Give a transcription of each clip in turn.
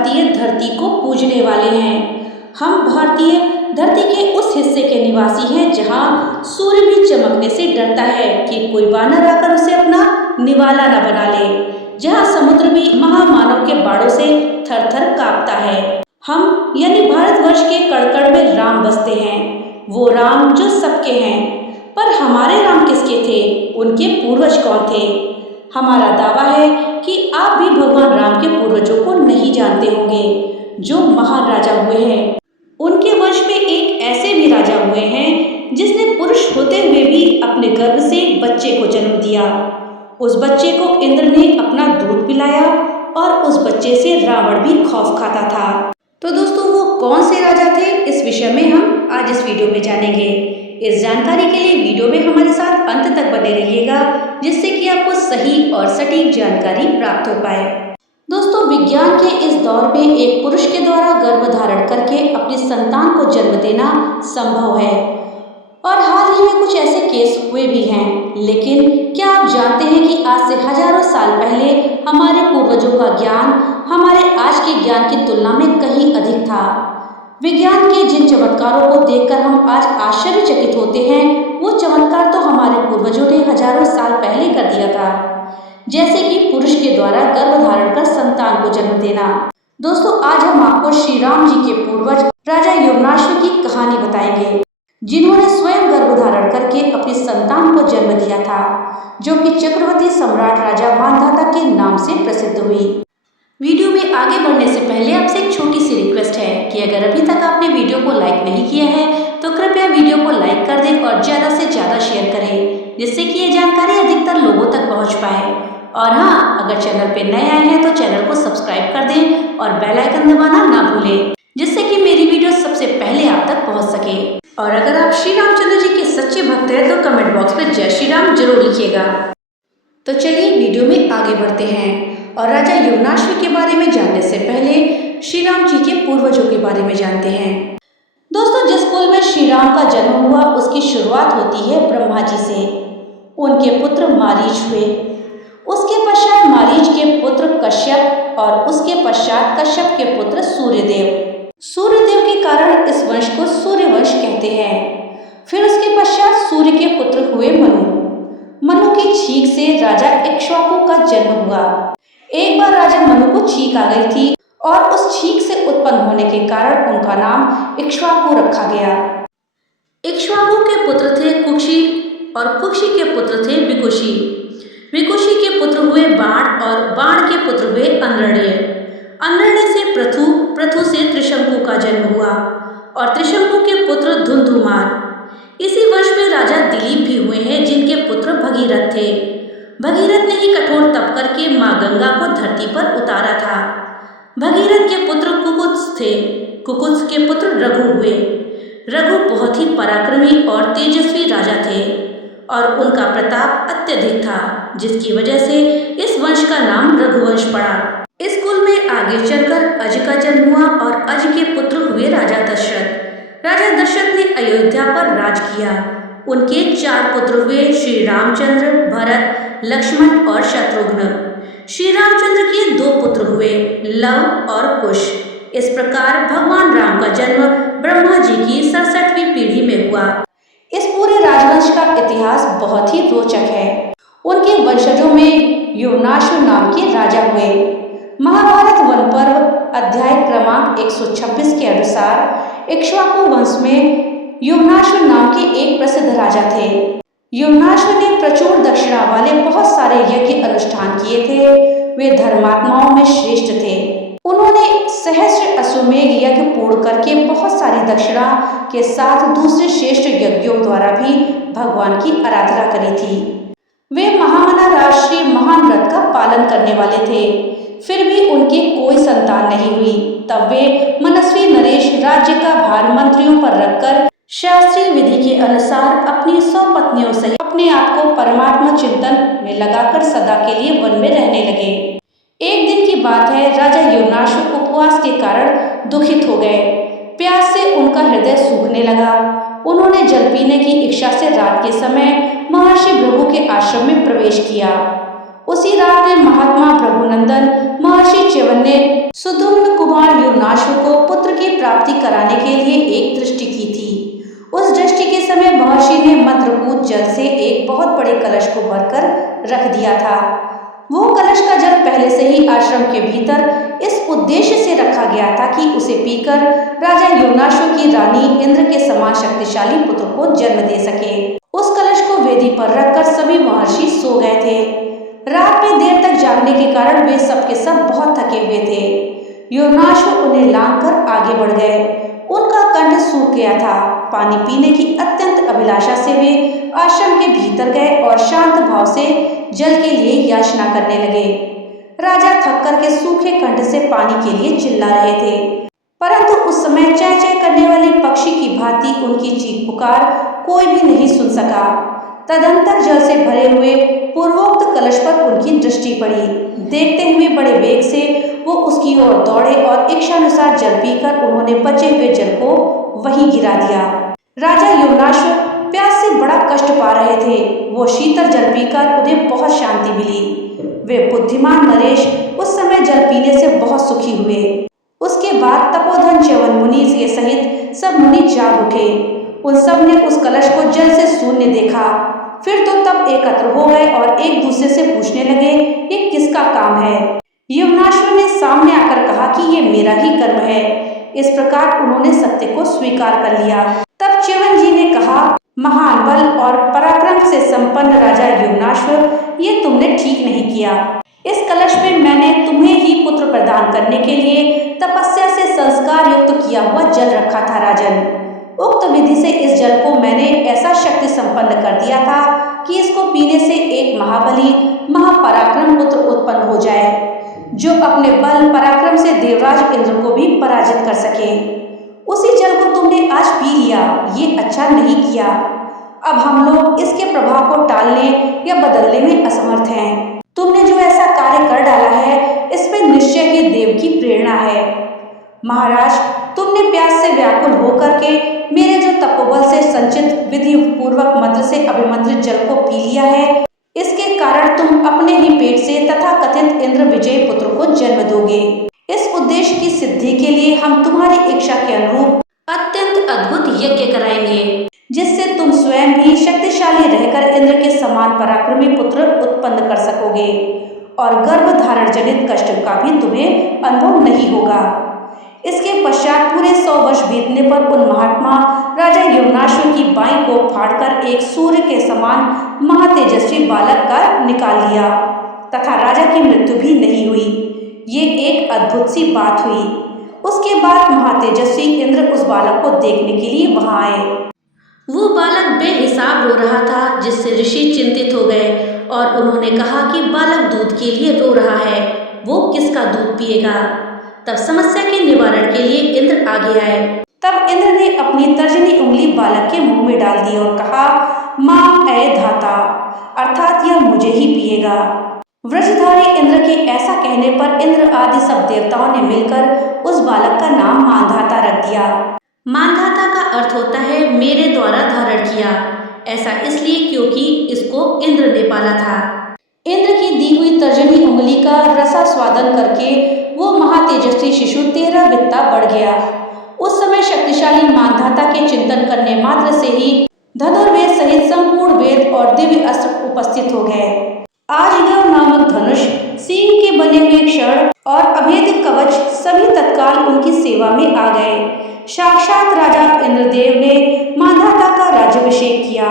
भारतीय धरती को पूजने वाले हैं। हम भारतीय धरती के उस हिस्से के निवासी हैं जहां सूर्य भी चमकने से डरता है कि कोई वानर आकर उसे अपना निवाला न बना ले, जहां समुद्र भी महामानव के बाड़ों से थर-थर कांपता है। हम यानी भारतवर्ष के कण-कण में राम बसते हैं, वो राम जो सबके हैं। पर हमारे राम किसके थे? उनके पूर्वज कौन थे? हमारा दावा है कि आप भी भगवान राम के पूर्वजों को नहीं जानते होंगे, जो महान राजा हुए हैं। उनके वंश में एक ऐसे भी राजा हुए हैं जिसने पुरुष होते हुए भी अपने गर्भ से एक बच्चे को जन्म दिया। उस बच्चे को इंद्र ने अपना दूध पिलाया और उस बच्चे से रावण भी खौफ खाता था। तो दोस्तों, वो कौन से राजा थे, इस विषय में हम आज इस वीडियो में जानेंगे। इस जानकारी के लिए वीडियो में हमारे साथ अंत तक बने रहिएगा, जिससे कि आपको सही और सटीक जानकारी प्राप्त हो पाए। दोस्तों, विज्ञान के इस दौर में एक पुरुष के द्वारा गर्भ धारण करके अपनी संतान को जन्म देना संभव है और हाल ही में कुछ ऐसे केस हुए भी हैं। लेकिन क्या आप जानते हैं कि आज से हजारों साल पहले हमारे पूर्वजों का ज्ञान हमारे आज के ज्ञान की तुलना में कहीं अधिक था। विज्ञान के जिन चमत्कारों को देखकर हम आज आश्चर्यचकित होते हैं, वो चमत्कार तो हमारे पूर्वजों ने हजारों साल पहले कर दिया था, जैसे कि पुरुष के द्वारा गर्भ धारण कर संतान को जन्म देना। दोस्तों, आज हम आपको श्री राम जी के पूर्वज राजा यवनाश्व की कहानी बताएंगे, जिन्होंने स्वयं गर्भ धारण करके अपनी संतान को जन्म दिया था, जो कि चक्रवर्ती सम्राट राजा मांधाता के नाम से प्रसिद्ध हुई। वीडियो में आगे बढ़ने से पहले आपसे एक छोटी सी रिक्वेस्ट है कि अगर अभी तक आपने वीडियो को लाइक नहीं किया है तो कृपया वीडियो को लाइक कर दें और ज़्यादा से ज़्यादा शेयर करें, जिससे कि ये जानकारी अधिकतर लोगों तक पहुंच पाए। और हाँ, अगर चैनल पे नए आए हैं तो चैनल को सब्सक्राइब कर दें और बेल आइकन दबाना ना भूलें, जिससे कि मेरी वीडियो सबसे पहले आप तक पहुँच सके। और अगर आप श्री रामचंद्र जी के सच्चे भक्त हैं तो कमेंट बॉक्स में जय श्री राम जरूर लिखिएगा। तो चलिए वीडियो में आगे बढ़ते हैं और राजा यवनाश्व के बारे में जानने से पहले श्री राम जी के पूर्वजों के बारे में जानते हैं। दोस्तों, जिस कुल में श्री राम का जन्म हुआ उसकी शुरुआत होती है ब्रह्मा जी से। उनके पुत्र मारीच हुए, उसके पश्चात मारीच के पुत्र कश्यप और उसके पश्चात कश्यप के पुत्र सूर्यदेव। सूर्यदेव के कारण इस वंश को सूर्यवंश कहते हैं। फिर उसके पश्चात सूर्य के पुत्र हुए मनु। मनु की छींक से राजा इक्ष्वाकु का जन्म हुआ। एक बार राजा मनु को छींक आ गई थी और उस छींक से उत्पन्न होने के कारण उनका नाम इक्ष्वाकु रखा गया। इक्ष्वाकु के पुत्र थे कुक्षी और कुक्षी के पुत्र थे विकुशी। विकुशी के पुत्र हुए बाण और बाण के पुत्र हुए अनरण्य। अनरण्य से पृथु, पृथु से त्रिशंकु का जन्म हुआ और त्रिशंकु के पुत्र धुंधुमार। इसी वर्ष में राजा दिलीप भी हुए हैं, जिनके पुत्र भगीरथ थे। भगीरथ ने ही कठोर तप करके माँ गंगा को धरती पर उतारा था। भगीरथ के पुत्र कुकुत्स थे। कुकुत्स के पुत्र रघु हुए। रघु बहुत ही पराक्रमी और तेजस्वी राजा थे और उनका प्रताप अत्यधिक था, जिसकी वजह से इस वंश का नाम रघुवंश पड़ा। इस कुल में आगे चलकर अज का जन्म हुआ और अज के पुत्र हुए राजा दशरथ। राजा दशरथ ने अयोध्या पर राज किया। उनके 4 पुत्र हुए, श्री रामचंद्र, भरत, लक्ष्मण और शत्रुघ्न। श्री रामचंद्र के 2 पुत्र हुए, लव और कुश। इस प्रकार भगवान राम का जन्म ब्रह्मा जी की 67वीं पीढ़ी में हुआ। इस पूरे राजवंश का इतिहास बहुत ही रोचक है। उनके वंशजों में यवनाश्व नाम के राजा हुए। महाभारत वन पर्व अध्याय क्रमांक 126 के अनुसार इक्ष्वाकु वंश में यवनाश्व नाम के एक प्रसिद्ध राजा थे। यवनाश्व ने प्रचुर दक्षिणा वाले बहुत सारे यज्ञ अनुष्ठान किए थे। वे धर्मात्माओं में श्रेष्ठ थे। उन्होंने सहस्र अश्वमेध यज्ञ पूर्ण करके बहुत सारी दक्षिणा के साथ दूसरे श्रेष्ठ यज्ञों द्वारा भी भगवान की आराधना करी थी। वे महामना राष्ट्रीय महान व्रत का पालन करने वाले थे। फिर भी उनकी कोई संतान नहीं हुई। तब वे मनस्वी नरेश राज्य का भार मंत्रियों पर रखकर शास्त्रीय विधि के अनुसार अपनी 100 पत्नियों सहित अपने आप को परमात्मा चिंतन में लगाकर सदा के लिए वन में रहने लगे। एक दिन की बात है, राजा यवनाश्व उपवास के कारण दुखित हो गए। प्यास से उनका हृदय सूखने लगा। उन्होंने जल पीने की इच्छा से रात के समय महर्षि भृगु के आश्रम में प्रवेश किया। उसी रात में महात्मा भृगुनंदन महर्षि च्यवन ने सुधुम्न कुमार योनाश्व को पुत्र की प्राप्ति कराने के लिए एक दृष्टि की थी। उस दृष्टि के समय महर्षि ने मंत्रपूत जल से एक बहुत बड़े कलश को भरकर रख दिया था। वो कलश का जल पहले से ही आश्रम के भीतर इस उद्देश्य से रखा गया था कि उसे पीकर राजा योनाश्व की रानी इंद्र के समान शक्तिशाली पुत्र को जन्म दे सके। उस कलश को वेदी पर रखकर सभी महर्षि सो गए थे। रात में देर तक जागने के कारण वे सब के सब बहुत थके हुए थे। योनाश्व उन्हें लांघकर आगे बढ़ गए। उनका कंठ सूख गया था। पानी पीने की अत्यंत अभिलाषा से वे आश्रम के भीतर गए और शांत भाव से जल के लिए याचना करने लगे। राजा थक कर के सूखे कंठ से पानी के लिए चिल्ला रहे थे, परंतु उस समय चै चै करने वाले पक्षी की भांति उनकी चीख पुकार कोई भी नहीं सुन सका। तदंतर जल से भरे हुए पूर्वोक्त कलश पर उनकी दृष्टि पड़ी। देखते हुए बड़े वेग से वो उसकी ओर दौड़े और इच्छानुसार जल पीकर उन्होंने बचे हुए जल को वहीं गिरा दिया। राजा योनाश्व प्यास से बड़ा कष्ट पा रहे थे। वो शीतल जल पीकर उन्हें बहुत शांति मिली। वे बुद्धिमान नरेश उस समय जल पीने से बहुत सुखी हुए। उसके बाद तपोधन च्यवन मुनि के सहित सब मुनि जाग उठे। उन सब ने उस कलश को जल से शून्य देखा। फिर तो तब एकत्र हो गए और एक दूसरे से पूछने लगे, ये किसका काम है? योनाश्व ने सामने आकर कहा कि ये मेरा ही कर्म है। इस प्रकार उन्होंने सत्य को स्वीकार कर लिया। तब च्यवन जी ने कहा, महान बल और पराक्रम से संपन्न राजा योनाश्व, ये तुमने ठीक नहीं किया। इस कलश में मैंने तुम्हें ही पुत्र प्रदान करने के लिए तपस्या से संस्कार युक्त किया हुआ जल रखा था राजन। उक्त विधि से इस जल को मैंने ऐसा शक्ति संपन्न कर दिया था कि इसको पीने से एक महाबली महापराक्रम पुत्र उत्पन्न हो जाए, जो अपने बल पराक्रम से देवराज इंद्र को भी पराजित कर सके। उसी जल को तुमने आज पी लिया, ये अच्छा नहीं किया। अब हम लोग इसके प्रभाव को टालने या बदलने में असमर्थ हैं। तुमने जो ऐसा कार्य कर डाला है, इसमें निश्चय ही देव की प्रेरणा है। महाराज, तुमने प्यास से व्याकुल होकर के मेरे जो तपोबल से संचित विधि पूर्वक मंत्र से अभिमंत्रित जल को पी लिया है, इसके कारण तुम अपने ही पेट से तथा कथित इंद्र विजय पुत्र को जन्म दोगे। इस उद्देश्य की सिद्धि के लिए हम तुम्हारी इच्छा के अनुरूप अत्यंत अद्भुत यज्ञ कराएंगे, जिससे तुम स्वयं भी शक्तिशाली रहकर इंद्र के समान पराक्रमी पुत्र उत्पन्न कर सकोगे और गर्भ धारण जनित कष्ट का भी तुम्हें अनुभव नहीं होगा। इसके पश्चात पूरे 100 वर्ष बीतने पर उन महात्मा राजा योनाश्व की बाईं को फाड़कर एक सूर्य के समान महातेजस्वी बालक का निकाल लिया तथा राजा की मृत्यु भी नहीं हुई। ये एक अद्भुत सी बात हुई। उसके बाद महातेजस्वी इंद्र उस बालक को देखने के लिए वहां आए। वो बालक बेहिसाब रो रहा था, जिससे ऋषि चिंतित हो गए और उन्होंने कहा कि बालक दूध के लिए रो रहा है, वो किसका दूध पिएगा। तब समस्या के निवारण के लिए इंद्र आगे आए। तब इंद्र ने अपनी तर्जनी उंगली बालक के मुंह में डाल दी और कहा, मां ऐ धाता, अर्थात यह मुझे ही पिएगा। वृषधारी इंद्र के ऐसा कहने पर इंद्र आदि सब देवताओं ने मिलकर उस बालक का नाम मानधाता रख दिया। मानधाता का अर्थ होता है मेरे द्वारा धारण किया। ऐसा इसलिए क्योंकि इसको इंद्र ने पाला था। इंद्र की दी हुई तर्जनी उंगली का रसास्वादन करके वो महातेजस्वी शिशु 13 वित्ता बढ़ गया। उस समय शक्तिशाली मानधाता के चिंतन करने मात्र से ही धनुर्वेद सहित संपूर्ण वेद और दिव्य अस्त्र उपस्थित हो गए। आजगव नामक धनुष, सींग के बने हुए क्षण और अभेद कवच सभी तत्काल उनकी सेवा में आ गए। साक्षात राजा इंद्रदेव ने मानधाता का राज्याभिषेक किया।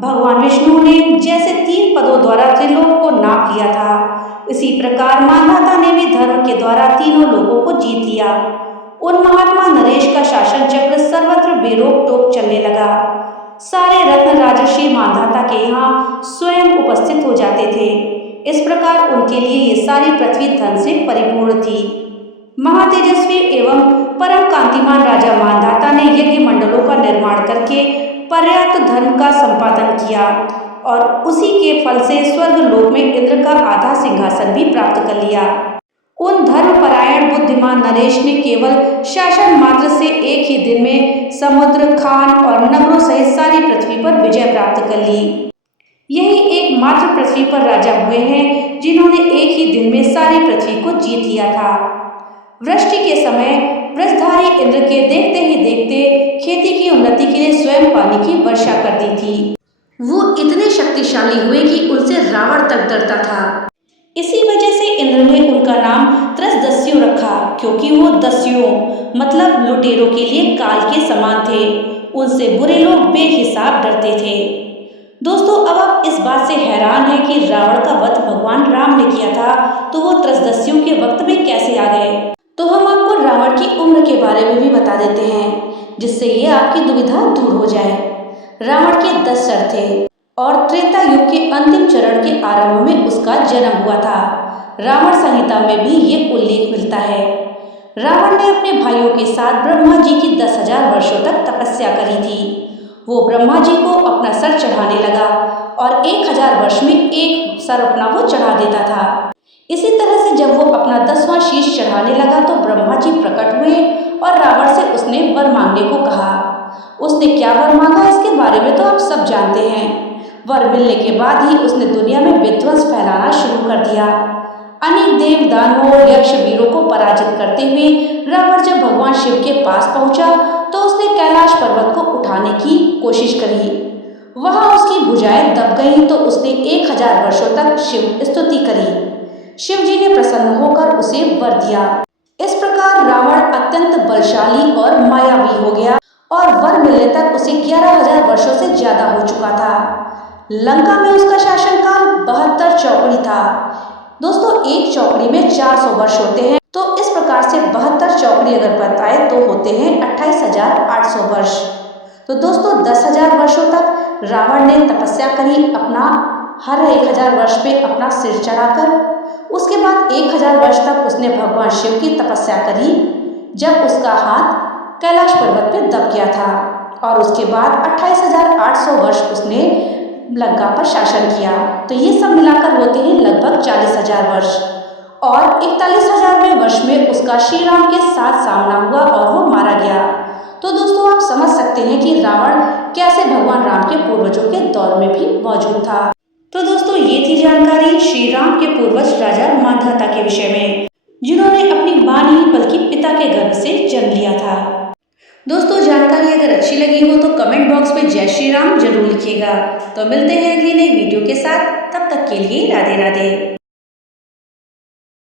भगवान विष्णु ने जैसे 3 पदों द्वारा त्रिलोक को नाप लिया था, इसी प्रकार मानधाता ने भी धर्म के द्वारा तीनों लोकों को जीत लिया। उन महात्मा नरेश का शासन चक्र सर्वत्र बेरोक टोक चलने लगा। सारे रत्न राजर्षि मानधाता के यहाँ स्वयं उपस्थित हो जाते थे। इस प्रकार उनके लिए ये सारी पृथ्वी धन से परिपूर्ण थी। महातेजस्वी एवं परम कांतिमान राजा मानधाता ने यज्ञ मंडलों का निर्माण करके पर्याप्त धन का संपादन किया और उसी के फल से स्वर्ग लोक में इंद्र का आधा सिंहासन भी प्राप्त कर लिया। उन धर्मपरायण बुद्धिमान नरेश ने केवल शासन मात्र से एक ही दिन में समुद्र, खान और नगरों सहित सारी पृथ्वी पर विजय प्राप्त कर ली। यही एकमात्र पृथ्वी पर राजा हुए हैं जिन्होंने एक ही दिन में सारी पृथ्वी को जीत लिया था। वृष्टि के समय वृषधारी इंद्र के देखते ही देखते खेती की उन्नति के लिए स्वयं पानी की वर्षा कर दी थी। वो इतने शक्तिशाली हुए कि उनसे रावण तक डरता था। इसी वजह से इंद्र ने उनका नाम त्रसदस्यु रखा, क्योंकि वो दस्युओं मतलब लुटेरों के लिए काल के समान थे। उनसे बुरे लोग बेहिसाब डरते थे। दोस्तों, अब आप इस बात से हैरान हैं कि रावण का वध भगवान राम ने किया था, तो वो त्रसदस्यु के वक्त में कैसे आ गए। तो हम आपको रावण की उम्र के बारे में भी बता देते हैं, जिससे ये आपकी दुविधा दूर हो जाए। रावण के 10 सर थे और त्रेता युग के अंतिम चरण के आरंभ में उसका जन्म हुआ था। रावण संहिता में भी ये उल्लेख मिलता है। रावण ने अपने भाइयों के साथ ब्रह्मा जी की 10,000 वर्षों तक तपस्या करी थी। वो ब्रह्मा जी को अपना सर चढ़ाने लगा और 1000 वर्ष में एक सर अपना वो चढ़ा देता था। इसी तरह से जब वो अपना 10वां शीश चढ़ाने लगा तो ब्रह्मा जी प्रकट हुए और रावण से उसने वर मांगने को कहा। उसने क्या वर मांगा, इसके बारे में तो आप सब जानते हैं। वर मिलने के बाद ही उसने दुनिया में विध्वंस फैलाना शुरू कर दिया। अनेक देव दानवों और यक्ष वीरों को पराजित करते हुए रावण जब भगवान शिव के पास पहुंचा तो उसने कैलाश पर्वत को उठाने की कोशिश करी। वहां उसकी भुजाएं दब गईं तो उसने 1000 वर्षों तक शिव स्तुति करी। शिव जी ने प्रसन्न होकर उसे वर दिया। इस प्रकार रावण अत्यंत बलशाली और मायावी हो गया और वर मिलने तक उसे 11,000 वर्षों से ज्यादा हो चुका था। लंका में उसका शासनकाल 72 चौकड़ी था। दोस्तों, एक चौकड़ी में 400 वर्ष होते हैं, तो इस प्रकार से 72 चौकड़ी अगर बताए तो होते हैं 28,800 वर्ष। तो दोस्तों, 10,000 वर्षों तक रावण ने तपस्या करी, अपना हर 1000 वर्ष पे अपना सिर चढ़ाकर। उसके बाद 1000 वर्ष तक उसने भगवान शिव की तपस्या करी, जब उसका हाथ कैलाश पर्वत पे दब गया था। और उसके बाद 28,800 वर्ष उसने लंका पर शासन किया। तो ये सब मिलाकर होते हैं लगभग 40,000 वर्ष। और 41,000वें वर्ष में उसका श्री राम के साथ सामना हुआ और वो मारा गया। तो दोस्तों, आप समझ सकते हैं कि रावण कैसे भगवान राम के पूर्वजों के दौर में भी मौजूद था। तो दोस्तों, ये थी जानकारी श्री राम के पूर्वज राजा मांधाता के विषय में, जिन्होंने अपनी मां नहीं बल्कि पिता के गर्भ से जन्म लिया था। दोस्तों, जानकारी अगर अच्छी लगी हो तो कमेंट बॉक्स में जय श्री राम जरूर लिखिएगा। तो मिलते हैं अगली नई वीडियो के साथ, तब तक के लिए राधे राधे।